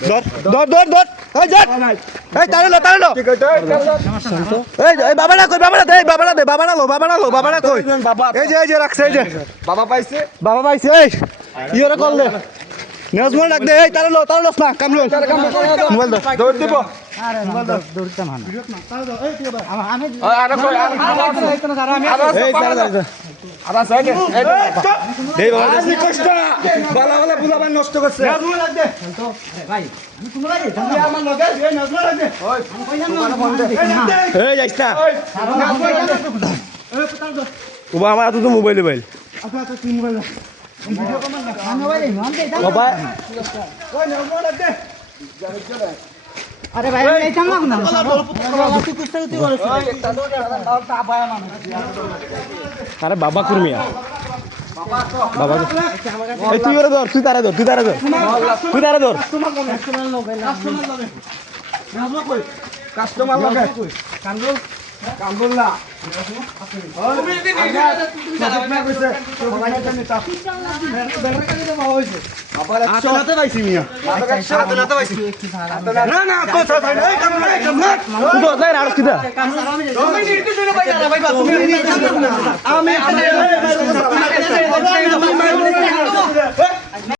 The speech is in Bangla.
ধর ধর ধর ধর এই যা এই তারে লো এই বাবাটা কই বাবাটা দে বাবাটা লো বাবাটা কই এই যে রাখছে এই যে বাবা পাইছে এই কি ওরে করলে নেজমল ডাক দে এই তারে লো না কামলো মোবাইল ধর দৌড় দিব আরে মোবাইল দৌড়তে মানা এই কি বাবা আমি আরে কই এই তারে আবার সাইডে এই বাবা আসি কষ্ট বালা বুলাবার নষ্ট করছে নেজমল ডাক দে ভাই আমি তুমি লাগে আমার লগে এই নেজমল ডাক দে ওই এই যাইস না ওবা আমার তো মোবাইল আচ্ছা তুই মোবাইল ভিডিও কমান না আমি মোবাইলে নাম দে বাবা ওই নেজমল ডাক দে আরে ভাই এই চাঙ্গা না তুই কুস্তি করিস আরে বাবা কুরমিয়া বাবা এই তুই ওরে ধর তুই তারে ধর কাস্টমার লগে কামরুল না আতলাতে পাইছি মিয়া আতলাতে পাইছি না না তো সাথে নাই তুই তো যাই আর কিদা আমি নির্দেশ পাই না ভাই তুমি আমি